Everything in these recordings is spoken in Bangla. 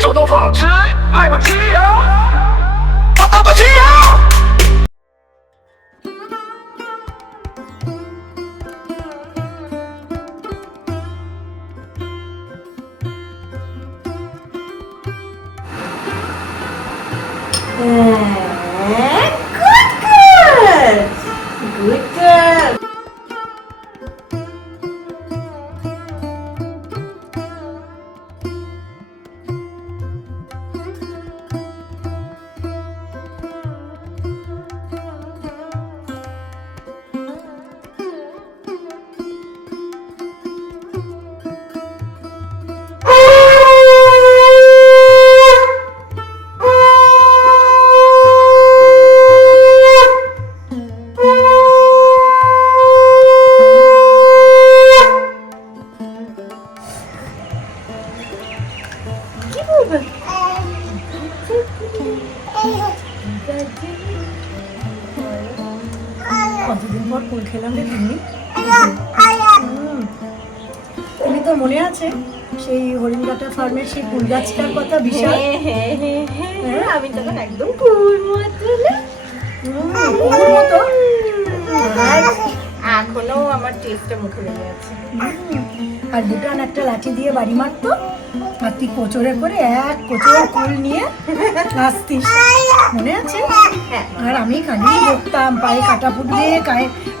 手动放置，爱不自由，不自由。Good girl. কতদিন পর কুল খেলাম রে তুমি। তুমি তো মনে আছে সেই হরিণঘাটা ফার্মের সেই কুল গাছটার কথা? বিশাল। আমি তখন একদম কুল মতো এখনো আমার টেস্টটা মুখে লেগে আছে। আর দুটান একটা লাঠি দিয়ে বাড়ি মারতো, আর তুই কোচরে করে এক কোচরে কুল নিয়ে আসতিস, মনে আছে? আর আমি খালি দেখতাম পায়ে কাটা ফুটবে,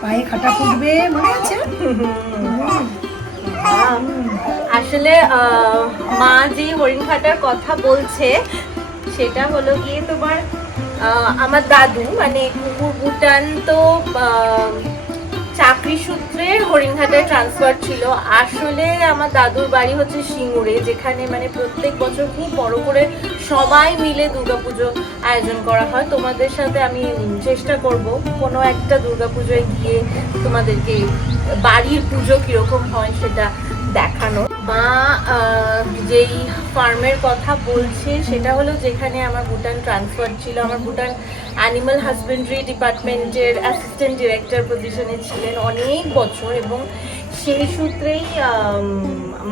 পায়ে কাটা ফুটবে, মনে আছে? আসলে মা যে হরিণঘাটার কথা বলছে সেটা হলো গিয়ে তোমার আমার দাদু, মানে কুকুর বুটান তো চাকরি সূত্রে হরিণঘাটায় ট্রান্সফার ছিল। আসলে আমার দাদুর বাড়ি হচ্ছে সিঙ্গুরে, যেখানে মানে প্রত্যেক বছর খুব বড় করে সবাই মিলে দুর্গাপুজো আয়োজন করা হয়। তোমাদের সাথে আমি চেষ্টা করব কোনো একটা দুর্গাপুজোয় গিয়ে তোমাদেরকে বাড়ির পুজো কিরকম হয় সেটা দেখানো। মা যেই ফার্মের কথা বলছে সেটা হলো যেখানে আমার ভুটান ট্রান্সফার ছিল। আমার ভুটান অ্যানিমাল হাজবেন্ডারি ডিপার্টমেন্টের অ্যাসিস্ট্যান্ট ডিরেক্টর পজিশনে ছিলেন অনেক বছর, এবং সেই সূত্রেই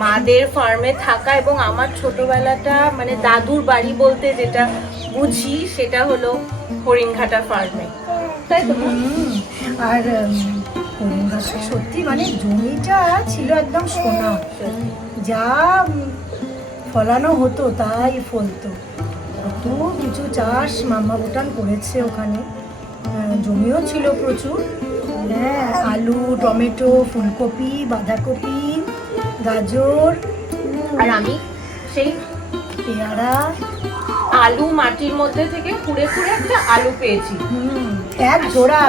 মাদের ফার্মে থাকা এবং আমার ছোটবেলাটা মানে দাদুর বাড়ি বলতে যেটা বুঝি সেটা হলো হরিণঘাটা ফার্মে, তাই তো? আর হরিণঘাটা সত্যি মানে জমিটা ছিল একদম সোনা, যা ফলানো হতো তাই ফলতো। কত কিছু চাষ মাম্মা ভুটান করেছে ওখানে, জমিও ছিল প্রচুর। হ্যাঁ, আলু, টমেটো, ফুলকপি, বাঁধাকপি, গাজর, আর আমি সেই পেয়ারা, আলু মাটির মধ্যে থেকে খুঁড়ে খুঁড়ে একটা আলু পেয়েছি, এক জোড়া,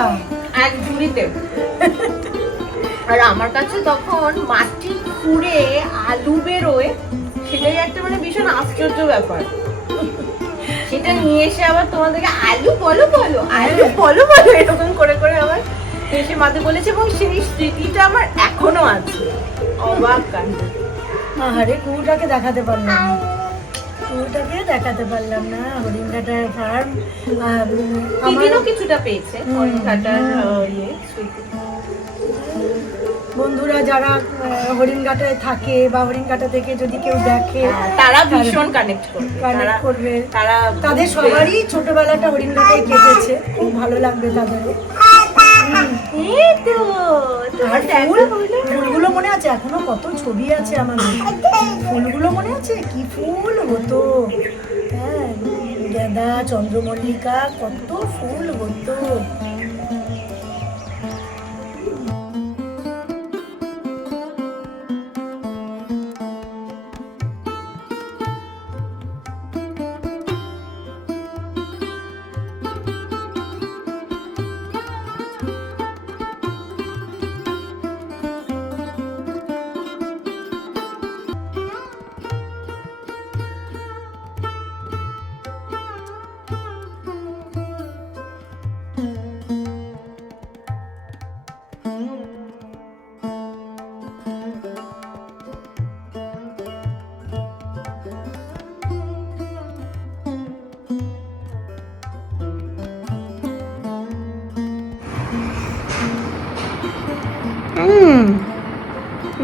এক ঝুড়িতে। আর আমার কাছে তখন মাটি খুঁড়ে আলু বেরোয়, সেটাই একটা মানে ভীষণ আশ্চর্য ব্যাপার। সেটা নিয়ে এসে আবার তোমাদেরকে আলু বলো বলো, আলু বলো বলো এরকম করে করে আবার এসে মাঝে বলেছে, এবং সেই স্মৃতিটা আমার এখনো আছে। অবাক কাণ্ড। আরে কুকুরটাকে দেখাতে পারলাম না, কুকুরটাকে দেখাতে পারলাম না। হরিণঘাটার ফার্ম দিদিরও কিছুটা পেয়েছে হরিণঘাটার স্মৃতি। বন্ধুরা যারা হরিণঘাটায় থাকে বা হরিণঘাটা থেকে যদি কেউ দেখে তারা ভীষণ কানেক্ট করবে, তারা তাদের সবারই ছোটবেলাটা হরিণঘাটায় কেটেছে, খুব ভালো লাগবে তাদেরও। আর ফুলগুলো মনে আছে এখনো? কত ছবি আছে আমাদের, ফুলগুলো মনে আছে কি ফুল হতো? হ্যাঁ, গাঁদা, চন্দ্রমল্লিকা, কত ফুল হতো।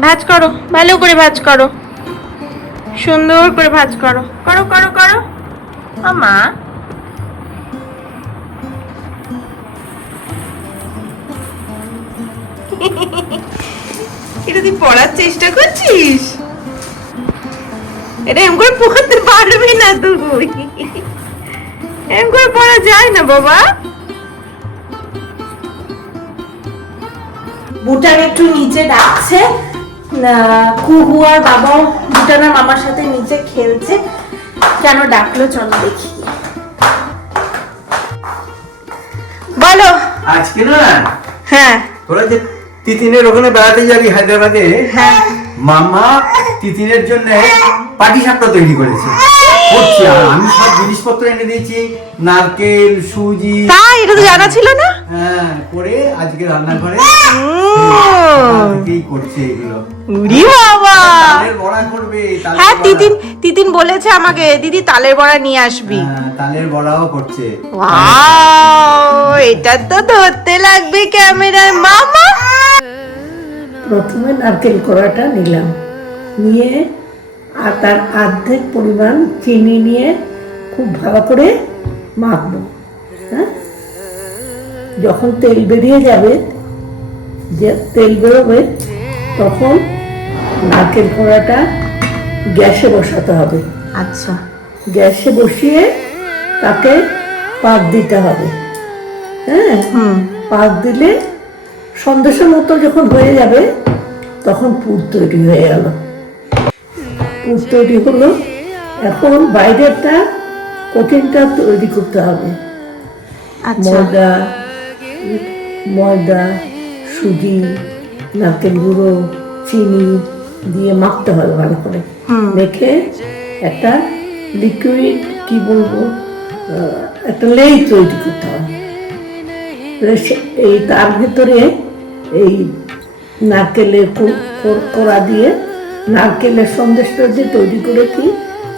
ভাজ করো, ভালো করে ভাজ করো, সুন্দর করে ভাজ করো, করো করো করো মা। এটা তুই পড়ার চেষ্টা করছিস? এটা এম করে পড়তে পারবি না তুই, এম করে পড়া যায় না বাবা। বুটান একটু নিচে ডাকছে, কুহু আর বাবাও বুটানের মামার সাথে নিচে খেলছে। কেন ডাকলো চলো দেখি। বলো। আজকে না, হ্যাঁ তোরা যে তিতিনের ওখানে বেড়াতে যাবি হায়দ্রাবাদে, হ্যাঁ মামা তিতিনের জন্য পাটি সাপটা তৈরি করেছে, করছি। আর আমি সব জিনিসপত্র এনে দিয়েছি, নারকেল, সুজি। তাই? এটা তো জানা ছিল না। হ্যাঁ, করে আজকে রান্নাঘরে থেকেই করছে এগুলো। উরি বাবা, তালের বড়া করবে। হ্যাঁ তিতিন বলেছে আমাকে, দিদি তালের বড়া নিয়ে আসবি। হ্যাঁ, তালের বড়াও করছে। ওয়াও, এটা তো ধরতে লাগবে ক্যামেরায় মামা। প্রথমে নারকেল কোড়াটা নিলাম, নিয়ে আর তার অর্ধেক পরিমাণ চিনি নিয়ে খুব ভালো করে মাখবো। হ্যাঁ, যখন তেল বেরিয়ে যাবে, যে তেল বেরোবে, তখন নারকেল কোড়াটা গ্যাসে বসাতে হবে। আচ্ছা, গ্যাসে বসিয়ে তাকে পাক দিতে হবে। হ্যাঁ, পাক দিলে সন্দেশের মতো যখন হয়ে যাবে, তখন পুর তৈরি হয়ে গেল। পুর তৈরি হলো, এখন বাইরেরটা কঠিনটা তৈরি করতে হবে। ময়দা, সুজি, নারকেল গুঁড়ো, চিনি দিয়ে মাখতে হবে ভালো করে। মেখে একটা লিকুইড, কি বলবো, একটা লেই তৈরি করতে হবে। এই তার ভেতরে এই নারকেলের কোড়া দিয়ে, নারকেলের সন্দেশটা যে তৈরি করেছি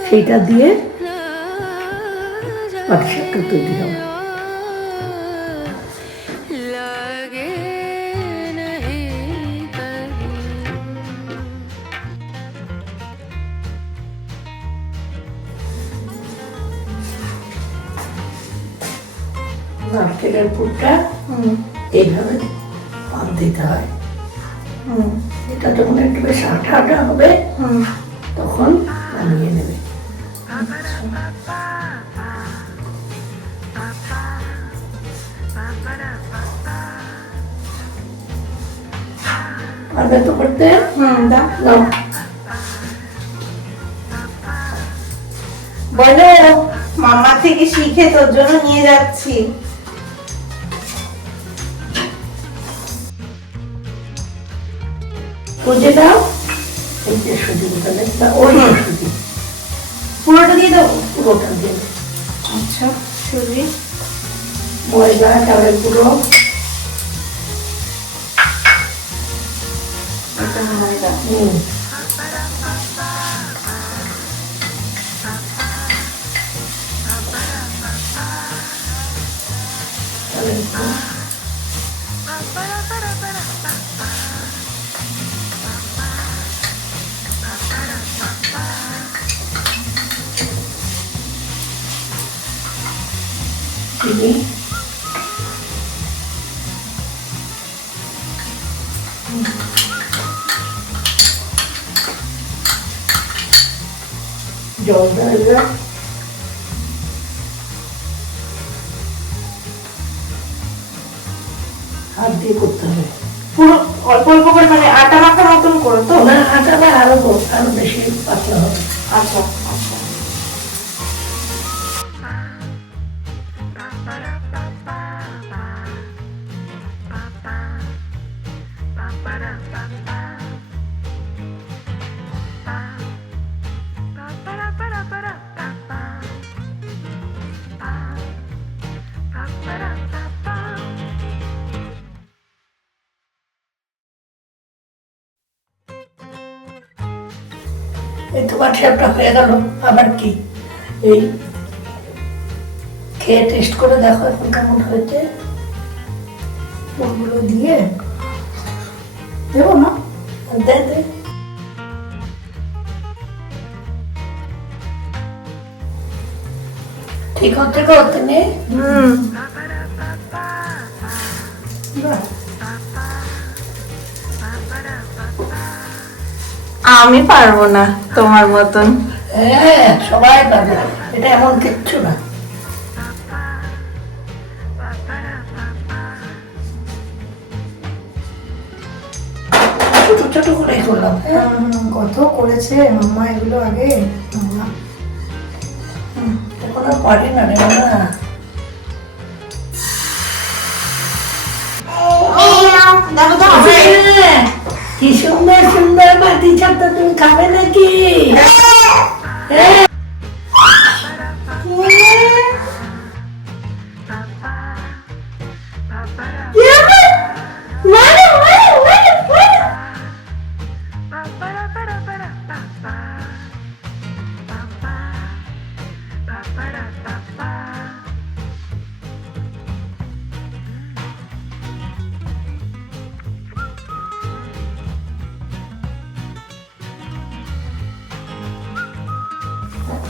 সেইটা দিয়ে পাটিসাপটা তৈরি হবে। নারকেলের পুরটা এইভাবে পাক দিতে হয়। এটা যখন একটু বেশ আঠা আঠা হবে, তখন নামিয়ে নেবে। পারবে তো করতে? দাও। বলো, মামা থেকে শিখে তোর জন্য নিয়ে যাচ্ছি। বুঝে দাও, এই যে সুজি তাহলে ওই সুজি পুরোটা দিয়ে দেবো? পুরোটা দিয়ে দাও। আচ্ছা, সুজি, ময়দা, চালের গুঁড়ো, ময়দা, চালের গুঁড়ো, চিনি, জল দেওয়া, হাত দিয়ে করতে হবে। পুরো অল্প অল্প করে, মানে আটা মাখার মতন করো তো? না, আটাটা আরো বেশি পাতলা হবে। আচ্ছা আচ্ছা। এই তো পাটিসাপটা হয়ে গেল। আবার কি, এই খেয়ে টেস্ট করে দেখো এখন কেমন হয়েছে। ওগুলো দিয়ে দেবো না? দে দে। ঠিক হচ্ছে গো তুমি? আমি পারবো না তোমার মতন। হ্যাঁ সবাই পারবে, এটা এমন কিচ্ছু না। ছোট ছোট করে করলাম। কত করেছে মাম্মা এগুলো আগে। মাম্মা এখন আর পারি না রে না। কি সুন্দর সুন্দর বাটি ছাড়তে, তুমি খাবে নাকি? হ্যাঁ।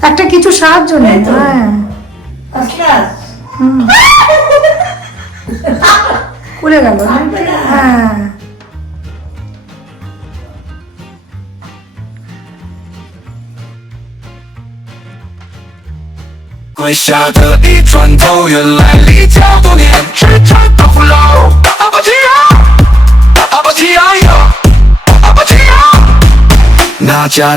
একটা কিছু সাহায্য নেই তো। হ্যাঁ আচ্ছা খুলে গেল। হ্যাঁ跪下的一转头，原来离家多年，时常都不老。阿巴提亚，阿巴提亚哟，阿巴提亚，那家。